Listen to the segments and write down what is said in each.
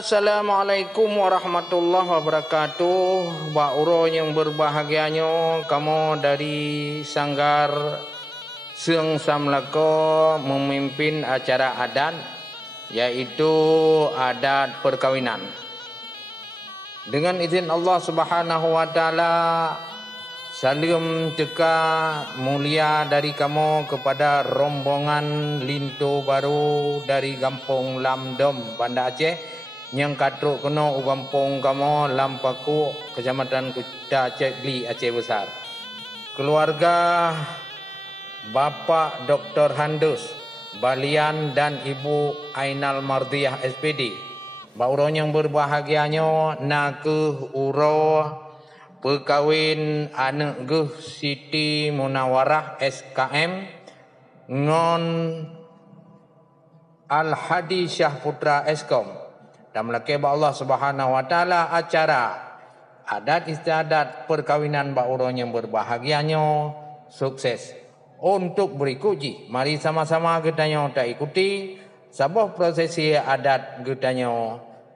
Assalamualaikum warahmatullahi wabarakatuh. Mbak Uro yang berbahagianya, kamu dari Sanggar Seung Samlako memimpin acara adat, yaitu adat perkawinan. Dengan izin Allah Subhanahu wa taala, salam teka mulia dari kamu kepada rombongan Linto Baru dari Kampung Lamdom, Banda Aceh, yang katruk kena ugampung kamu Lampaku, Kecamatan Kuta Cekli, Aceh Besar. Keluarga Bapak Dr. Handus Balian dan Ibu Ainal Mardiyah SPD. Mbak Uro yang berbahagianya, nak uro perkawin anak geh Siti Munawarah SKM ngon Al-Hadi Syah Putra Eskom. Dan melaki Allah Subhanahu wa taala acara adat istiadat perkawinan Mbak Uro yang berbahagianya sukses. Untuk berikuti, mari sama-sama kita tak ikuti sebuah prosesi adat kita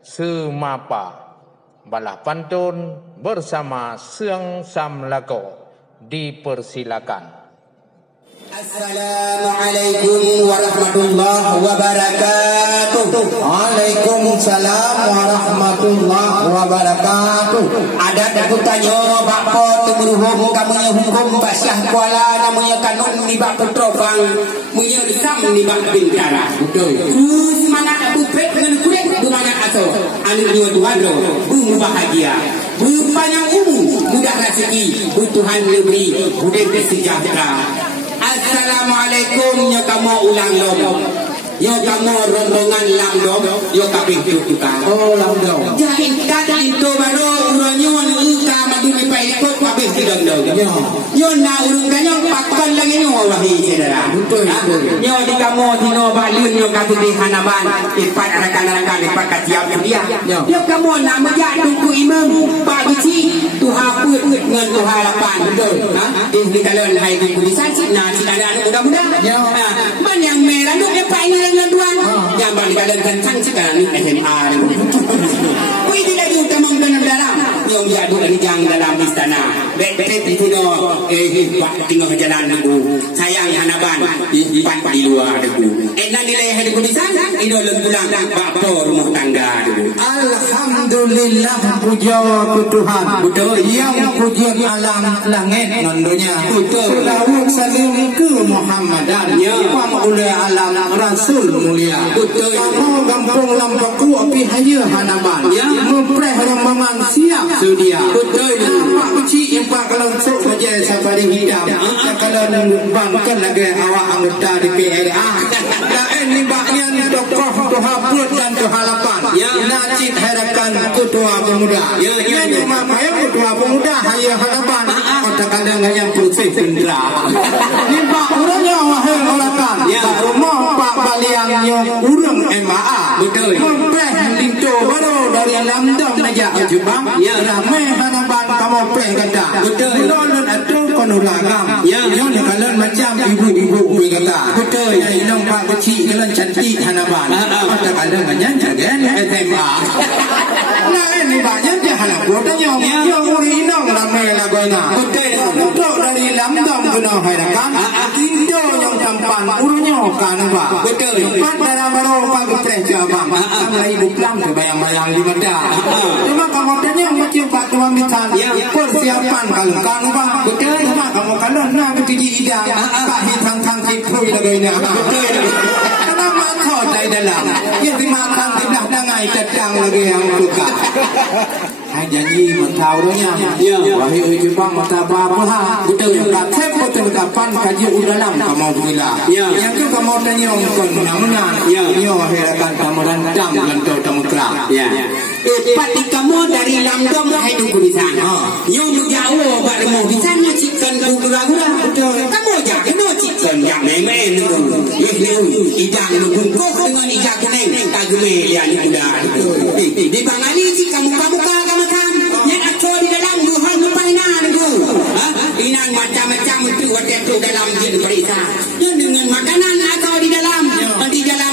semapa balah pantun bersama Seung Samlako. Dipersilakan. Assalamualaikum warahmatullahi wabarakatuh. Waalaikumsalam warahmatullahi wabarakatuh. Ada aku tanya bapa temuruhum kamunya hukum basyah kuala namanya kanun ni bak petrofang munya risam ni bak bintara. Betul. Terus mana aku pek dengan kulit di mana aso. Anu dua-dua bung bahagia. Berpanjang umur, mudah rezeki, Tuhan lebih, budak sejahtera. Assalamualaikum, ya kamu ulang lom, ya kamu rombongan Lamdom, ya kabeh tukang. Oh Lamdom. Jadi kita itu baru urangnya wanita madu mepai ikut kabeh tidang-dang. Yo na urang kanya pakon lagi ni wahi saudara. Betul. Yo di kamu dino balun yo katu di Hanaban, ipat rakan-rakan ipat katiap dia. Yo kamu nama ja tunggu imam Pak Bici Tuhan put dengan Tuhan harapan. Betul. Ini kalau hai di tulisan Cina ada mudah-mudah. Man yang merah tu apa ini dengan tuan? Yang balik kalian kencang sekarang ni SMA. Wih tidak diutamang dalam dalam. Yang jadu dari jang dalam istana. Bet-bet itu no. Tinggal ke jalan dulu. Sayang Hanaban. Ipan di luar dulu. Nanti leh hari tulisan. Ini lalu pulang bapa rumah tangga dulu. Alhamdulillah puja ke Tuhan. Betul. Yang puja alam langit nondonya. Betul. Salawat salim ke Muhammadan. Oleh alam Rasul mulia. Betul. Kamu Kampung Lampaku api haya Hanaban. Mempreh rombongan siap sedia. Betul. Pak Uci impak kalau sok saja safari hitam. Kalau bangkan lagi awak anggota DPRA. Dan ini baknya tokoh Tuhan dan Tuhalapan. Najib harapan ketua pemuda. Ini makanya ketua pemuda haya Hanaban. Kota kadang yang proses indra. Ini Pak urangnya wahai orakan. Pak rumah Pak Baliannya urang MAA. Betul. Mempreh Linto Baru dari Lamdom Najak Jubang. Ramai Hanaban kamu preh kata. Betul. Lolon itu konuragam. Yang kalian macam ibu-ibu kata. Betul. Yang Pak kecil kalian cantik Hanaban. Kota kadang nyanyi kan SMA. Nah ini banyak dia Hanaban. Yang urinong ramai lagunya. Betul. Untuk dari Lamdom kena harakan. Linto yang tampan urunyo kanaba. Betul. Empat dalam baru pagi preh jabang. Sama ibu pelang kebayang-bayang lima dah. Cuma kamu tanya macam Pak Tuan Mitan. Persiapan kalau kanaba. Betul. Cuma kamu kalau nak pergi idang. Kahit tang-tang cikui lagainya. Betul. Kenapa kau tak dalam? Yang dimakan tidak dangai tetang lagi yang buka. Hai janji mentaunya. Wahai Jepang mata apa? Betul. Cek betul kapan kaji udalam kamu bila. Yang tu kamu tanya orang menang-menang. Yo herakan kamu rendam lentur kamu kerak. Pati kamu dari Lamdom hai dulu di sana. Yo jauh pada mau di sana cikan gula-gula. Betul. Kamu jangan no cikan yang meme dulu. Yo idang bungkuk dengan ijak kuning kageme ya ni udah. Di bangani kamu buka kamu kan. Yang aku di dalam Tuhan lupaina itu. Inang macam-macam itu ada tu dalam jin berita. Dengan makanan atau di dalam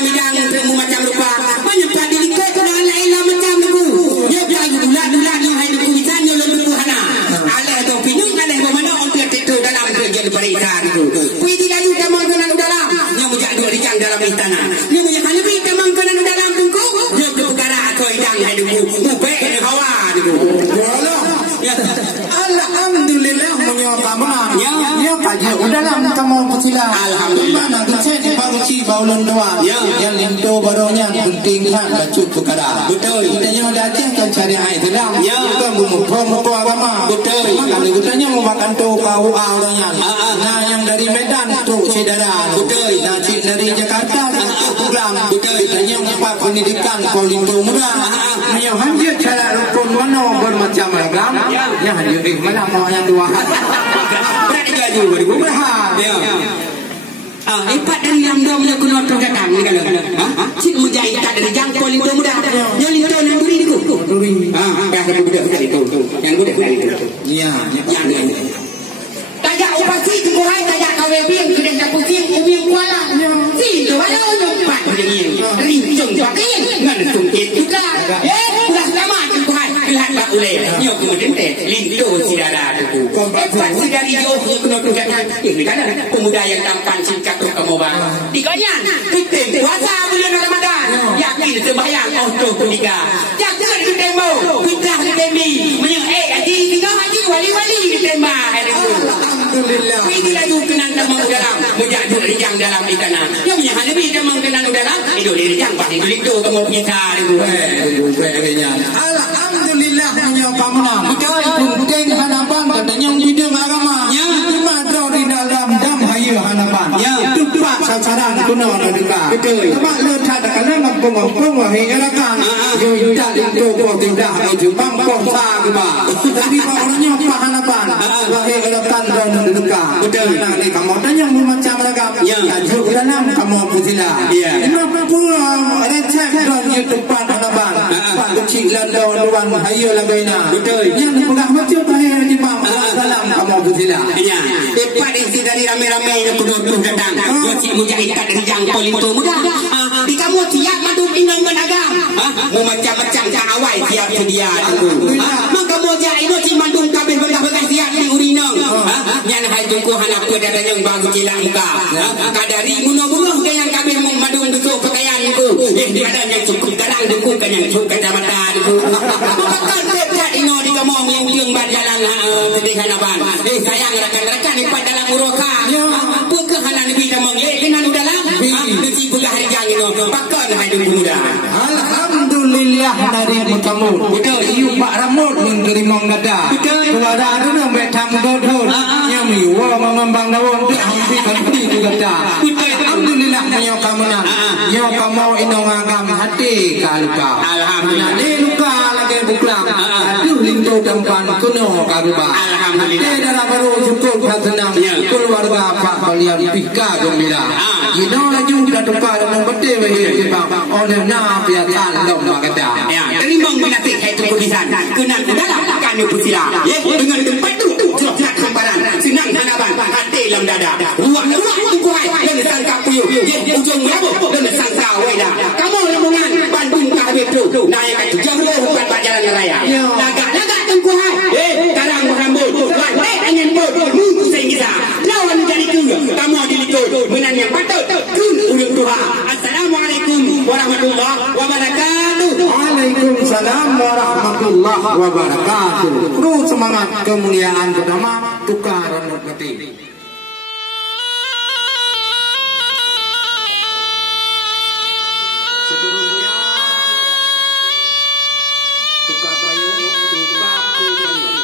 idang ilmu macam rupa. Banyak tadi ikut dengan ilmu macam dulu. Mubek ni kawan dulu. Alhamdulillah menyokap mana? Ya kaji dalam kamu kecila. Alhamdulillah. Mana kecil di baruci baulun doa. Yang lintu barunya penting kan baju perkara. Betul. Kitanya ada aja kan cari air dalam. Kita mumpung agama. Betul. Kalau kitanya mau makan tu kau awalnya. Nah yang dari Medan tu Cedara. Betul. Nah dari Jakarta pulang. Betul. Kitanya mendapat pendidikan kau lintu muda. Menyokap dia cara rukun mana bermacam-macam. Ya hanya mana mau yang dua. Berarti gaji 2000. Ya. Lipat dari yang dom yang kuno tu datang ni kalau. Cik mujahid tak dari jangkau lintu muda. Yang lintu yang duri ni ku. Duri. Dah kena budak itu. Yang budak itu. Ya, Yang ni. Tajak upasi tu kuai tajak kawe biang kedeng tak pusing ubiang kuala. Si tu ada umpat begini. Rincung pakai ngan sungkit juga. Ulah selamat tu kuai. Kelat bak ulai. Yo kemudian teh lintu si dada tu. Empat si dari jauh kuno tu datang. Ini kan pemuda yang tampan singkat tu kamu bang. Diganya kita puasa bulan Ramadan. Yakin sembahyang untuk ketiga. Jangan kita mau kita demi menyang haji tinggal haji wali-wali ditembak hari tu. Alhamdulillah. Ini lagi kenal demang dalam, mujak rijang dalam di tanah. Yang punya hal lebih demang kenal dalam, itu rijang pasti itu kamu kita itu. Alhamdulillah menyokap mana. Penting hanapan katanya bidang agama. Cuma draw di dalam dam hayu hanapan. Tempat sasaran kuno dekat. Tempat letak dekat ngempung-ngempung wahai rakan. Yo tak itu kau tidak itu bangkong sa juga. Jadi orangnya apa hanapan. Wahai rakan dan dekat. Nah ni kamu tanya macam ragam. Ya juga dalam kamu putila. Kenapa pula receh dan itu tempat hanapan. Pak kecil landau luang hayu lagaina. Yang pegang macam bahaya di bawah dalam kamu putila. Ya. Tempat isi dari rame-rame yang penduduk datang. Yo cik mujahid tak dari jangkau lintu muda. Di kamu siap madu pinang menagam. Macam-macam cakawai siap sedia tu. Maka mujahid no cik mandung kabeh belah-belah siap di urinong. Yang hai tunggu hanap pada yang baru kilang muka. Kadari bunuh-bunuh dia yang kabeh mandung besok pakaian itu. Dia ada yang cukup dalam duku kan yang cukup kacamata itu. Bukan tetap ino di kamu yang tiang berjalan sedih hanapan. Sayang rakan-rakan lipat dalam uroka. Pun kehalan lebih damang kenan dalam. Nanti pula hari yang ino pakar hai duku muda. Alhamdulillah dari kamu. Iu Pak Ramut menerima dada. Keluarga ada nak betam godhon. Yang miwa mengembang daun tu hampir kali juga dah. Alhamdulillah yang kamu nak. Yang kamu inong agam hati kaluka. Alhamdulillah. Ni luka lagi buklang. Aduh lintu tempan kuno karuba. Alhamdulillah. Dalam baru cukup senang. Keluarga Pak kalian pika gembira. Ino laju dah tempat yang betul wahai bang. Oleh na piatan dom kata. Ya, terimbang menafik itu kudisan. Kenal dalam kami pusila. Dengan tempat tu jelas gambaran. Senang hanapan hati dalam dada. Ruang-ruang tukuhai dan sangka puyuh. Ujung melabuk dan sangka weda. Kamu lembungan Bandung kahwib tu. Naik ke jauh bukan jalan raya. Lagak-lagak tukuhai. Karang berambut. Lantai angin pun. Munggu sehingga. Lawan jadi tu. Kamu dilitut. Menang yang patut. Kun ujung Tuhan. Assalamualaikum warahmatullahi wabarakatuh. Waalaikumsalam warahmatullahi wabarakatuh. Terus semangat kemuliaan pertama tukaran peti. Seterusnya tukar payung, tukar payung.